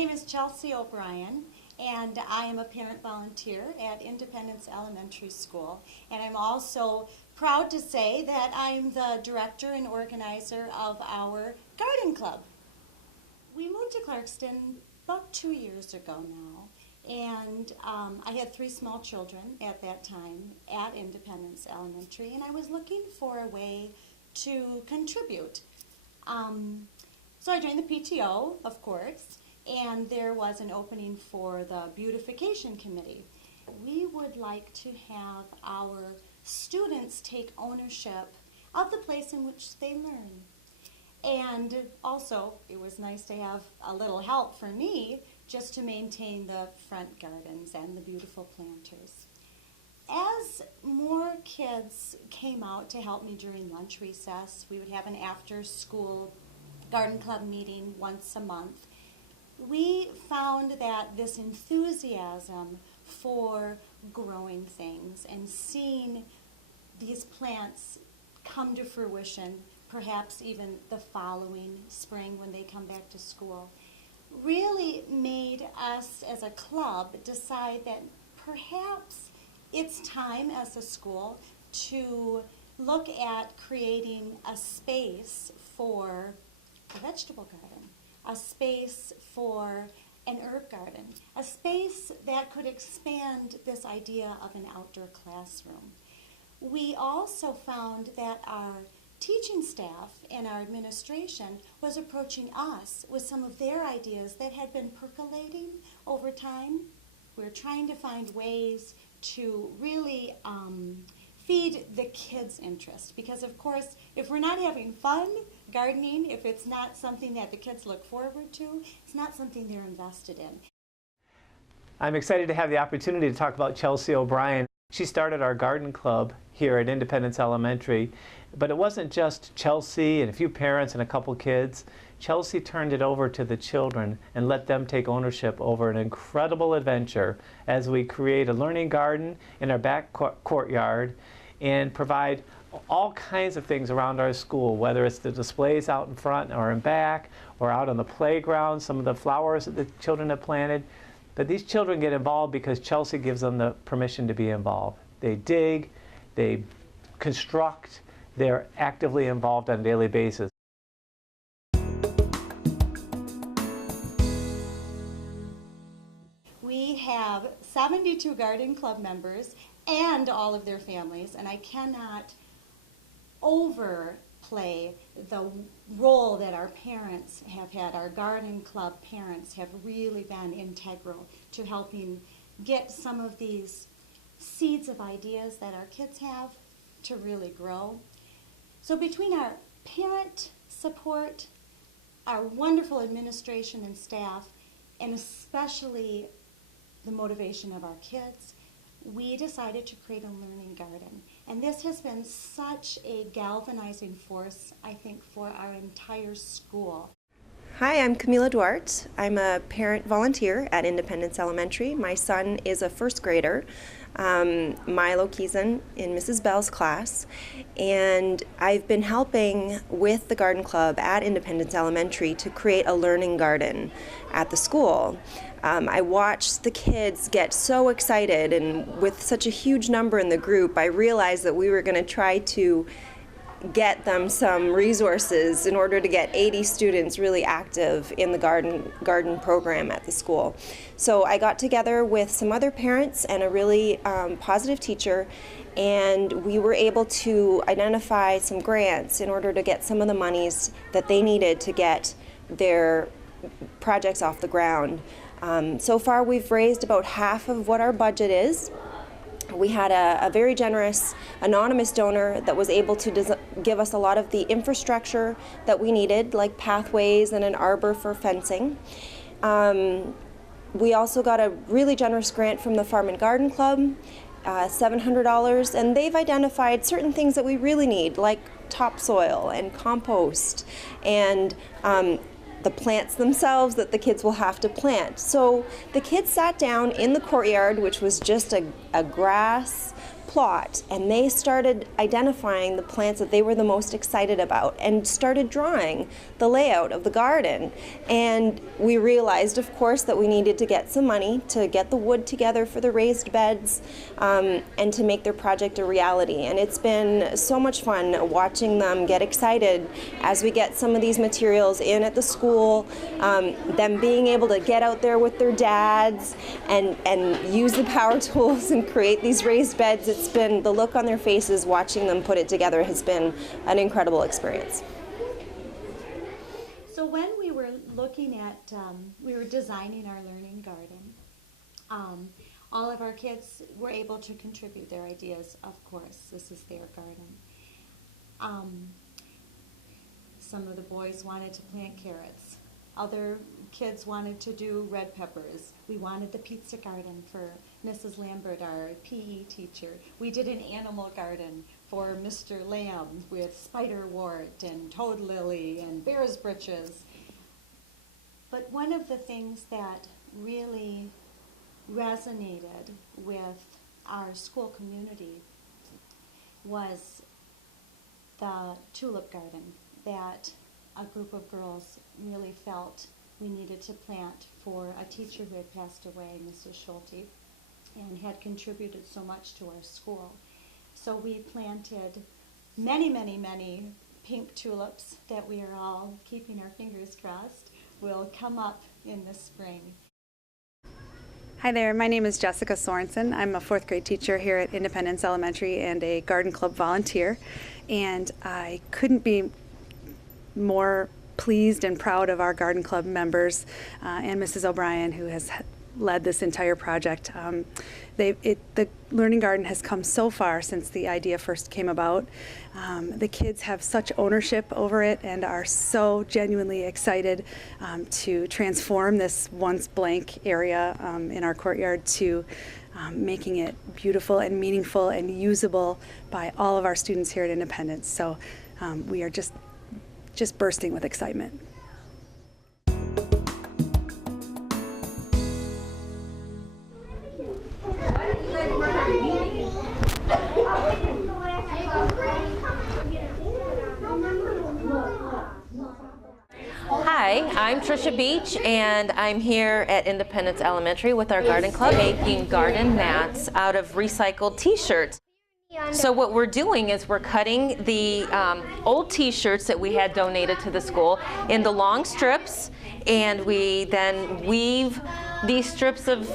name is Chelsea O'Brien, and I am a parent volunteer at Independence Elementary School. And I'm also proud to say that I'm the director and organizer of our garden club. We moved to Clarkston about 2 years ago now, and I had 3 small children at that time at Independence Elementary, and I was looking for a way to contribute. So I joined the PTO, of course, and there was an opening for the beautification committee. We would like to have our students take ownership of the place in which they learn. And also, it was nice to have a little help for me just to maintain the front gardens and the beautiful planters. As more kids came out to help me during lunch recess, we would have an after-school garden club meeting once a month. We found that this enthusiasm for growing things and seeing these plants come to fruition, perhaps even the following spring when they come back to school, really made us as a club decide that perhaps it's time as a school to look at creating a space for a vegetable garden, a space for an herb garden, a space that could expand this idea of an outdoor classroom. We also found that our teaching staff and our administration was approaching us with some of their ideas that had been percolating over time. We're trying to find ways to really feed the kids' interest, because of course, if we're not having fun gardening, if it's not something that the kids look forward to, it's not something they're invested in. I'm excited to have the opportunity to talk about Chelsea O'Brien. She started our garden club here at Independence Elementary, but it wasn't just Chelsea and a few parents and a couple kids. Chelsea turned it over to the children and let them take ownership over an incredible adventure as we create a learning garden in our back courtyard and provide all kinds of things around our school, whether it's the displays out in front or in back or out on the playground, some of the flowers that the children have planted. But these children get involved because Chelsea gives them the permission to be involved. They dig, they construct, they're actively involved on a daily basis. We have 72 garden club members and all of their families, and I cannot overplay the role that our parents have had. Our garden club parents have really been integral to helping get some of these seeds of ideas that our kids have to really grow. So between our parent support, our wonderful administration and staff, and especially the motivation of our kids, we decided to create a learning garden. And this has been such a galvanizing force, I think, for our entire school. Hi, I'm Camila Duarte. I'm a parent volunteer at Independence Elementary. My son is a first grader, Milo Keeson, in Mrs. Bell's class, and I've been helping with the garden club at Independence Elementary to create a learning garden at the school. I watched the kids get so excited, and with such a huge number in the group, I realized that we were going to try to get them some resources in order to get 80 students really active in the garden program at the school. So I got together with some other parents and a really positive teacher, and we were able to identify some grants in order to get some of the monies that they needed to get their projects off the ground. So far we've raised about half of what our budget is. We had a very generous anonymous donor that was able to give us a lot of the infrastructure that we needed, like pathways and an arbor for fencing. We also got a really generous grant from the Farm and Garden Club, $700, and they've identified certain things that we really need, like topsoil and compost and the plants themselves that the kids will have to plant. So the kids sat down in the courtyard, which was just a grass plot, and they started identifying the plants that they were the most excited about and started drawing the layout of the garden. And we realized, of course, that we needed to get some money to get the wood together for the raised beds and to make their project a reality. And it's been so much fun watching them get excited as we get some of these materials in at the school, them being able to get out there with their dads and use the power tools and create these raised beds. It's been, the look on their faces watching them put it together has been an incredible experience. So when we were looking at, we were designing our learning garden, all of our kids were able to contribute their ideas, of course. This is their garden. Some of the boys wanted to plant carrots. Other kids wanted to do red peppers. We wanted the pizza garden for Mrs. Lambert, our PE teacher. We did an animal garden for Mr. Lamb with spiderwort and toad lily and bear's breeches. But one of the things that really resonated with our school community was the tulip garden that a group of girls really felt we needed to plant for a teacher who had passed away, Mrs. Schulte, and had contributed so much to our school. So we planted many, many, many pink tulips that we are all keeping our fingers crossed will come up in the spring. Hi there, my name is Jessica Sorensen. I'm a 4th grade teacher here at Independence Elementary and a garden club volunteer. And I couldn't be more pleased and proud of our garden club members and Mrs. O'Brien, who has led this entire project. The Learning Garden has come so far since the idea first came about. The kids have such ownership over it and are so genuinely excited to transform this once blank area in our courtyard to making it beautiful and meaningful and usable by all of our students here at Independence. So we are just bursting with excitement. Hi, I'm Trisha Beach, and I'm here at Independence Elementary with our garden club making garden mats out of recycled t-shirts. So what we're doing is we're cutting the old t-shirts that we had donated to the school into long strips, and we then weave these strips of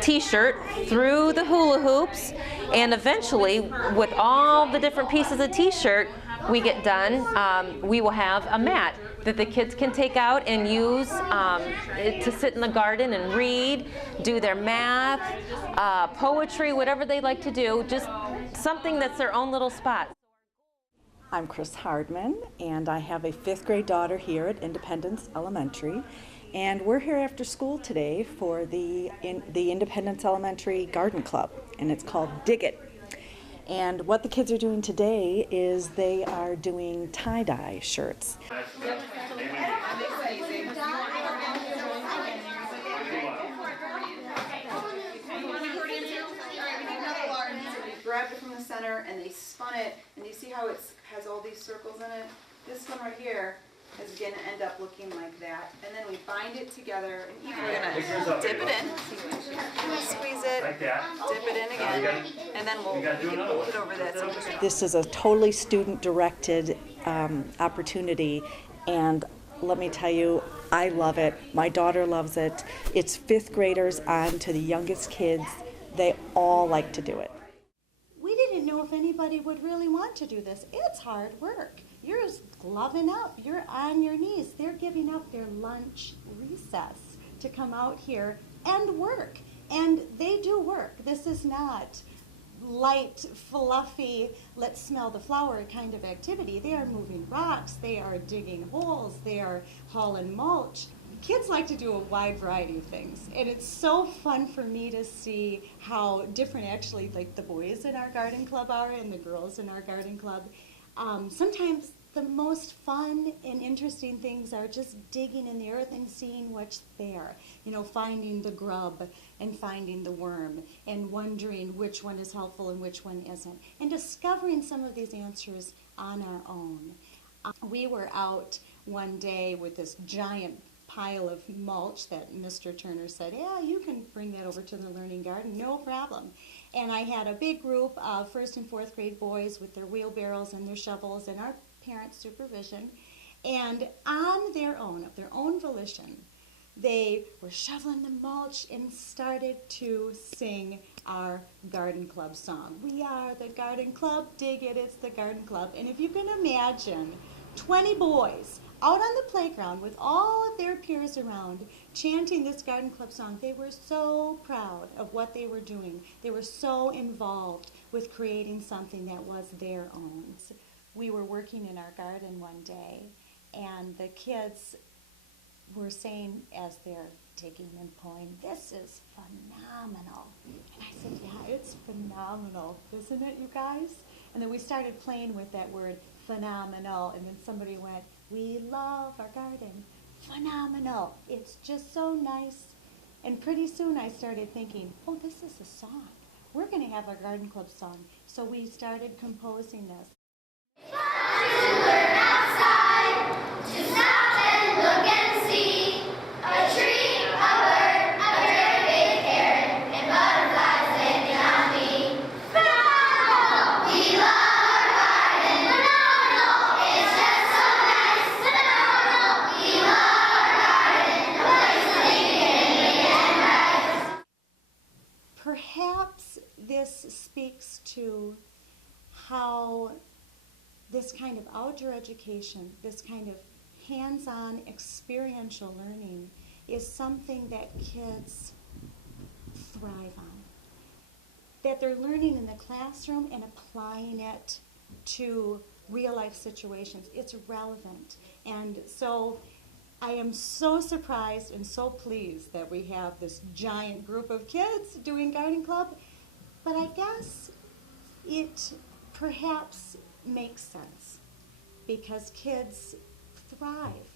t-shirt through the hula hoops, and eventually with all the different pieces of t-shirt we get done, we will have a mat that the kids can take out and use to sit in the garden and read, do their math, poetry, whatever they like to do, just something that's their own little spot. I'm Chris Hardman, and I have a 5th grade daughter here at Independence Elementary, and we're here after school today for the Independence Elementary Garden Club, and it's called Dig It. And what the kids are doing today is they are doing tie-dye shirts. Grabbed it from the center and they spun it, and you see how it has all these circles in it? This one right here is going to end up looking like that. And then we bind it together, and we're going to dip it in, squeeze it, dip it in again, and then we can hold it over that. This is a totally student-directed opportunity, and let me tell you, I love it. My daughter loves it. It's 5th graders on to the youngest kids. They all like to do it. We didn't know if anybody would really want to do this. It's hard work. You're gloving up. You're on your knees. They're giving up their lunch recess to come out here and work. And they do work. This is not light, fluffy, let's smell the flower kind of activity. They are moving rocks. They are digging holes. They are hauling mulch. Kids like to do a wide variety of things, and it's so fun for me to see how different actually like the boys in our garden club are and the girls in our garden club. sometimes the most fun and interesting things are just digging in the earth and seeing what's there. You know, finding the grub and finding the worm and wondering which one is helpful and which one isn't. And discovering some of these answers on our own. We were out one day with this giant pile of mulch that Mr. Turner said, yeah, you can bring that over to the learning garden, no problem. And I had a big group of 1st and 4th grade boys with their wheelbarrows and their shovels and our parent supervision. And on their own, of their own volition, they were shoveling the mulch and started to sing our garden club song. We are the garden club, dig it, it's the garden club. And if you can imagine 20 boys out on the playground with all of their peers around chanting this garden club song, they were so proud of what they were doing. They were so involved with creating something that was their own. We were working in our garden one day, and the kids were saying as they're digging and pulling, this is phenomenal. And I said, yeah, it's phenomenal, isn't it, you guys? And then we started playing with that word, phenomenal, and then somebody went, we love our garden. Phenomenal. It's just so nice. And pretty soon I started thinking, oh, this is a song. We're going to have a garden club song. So we started composing this. Perhaps this speaks to how this kind of outdoor education, this kind of hands-on experiential learning is something that kids thrive on. That they're learning in the classroom and applying it to real-life situations. It's relevant. And so I am so surprised and so pleased that we have this giant group of kids doing garden club, but I guess it perhaps makes sense because kids thrive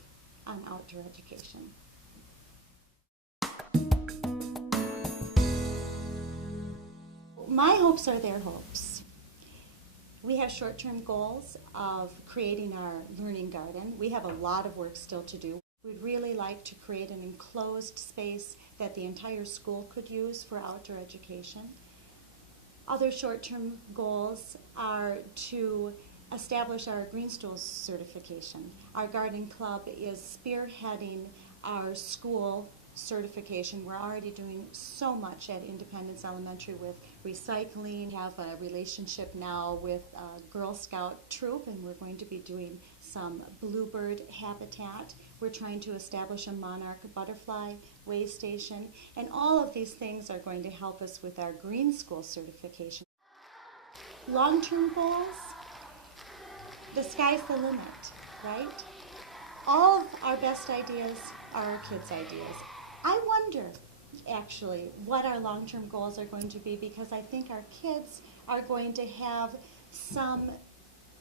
on outdoor education. My hopes are their hopes. We have short-term goals of creating our learning garden. We have a lot of work still to do. We'd really like to create an enclosed space that the entire school could use for outdoor education. Other short-term goals are to establish our Green Stools certification. Our garden club is spearheading our school certification. We're already doing so much at Independence Elementary with recycling. We have a relationship now with a Girl Scout troop, and we're going to be doing some bluebird habitat. We're trying to establish a monarch butterfly way station, and all of these things are going to help us with our Green School certification. Long-term goals, the sky's the limit, right? All of our best ideas are our kids' ideas. I wonder, actually, what our long-term goals are going to be, because I think our kids are going to have some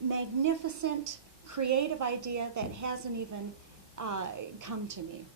magnificent creative idea that hasn't even come to me.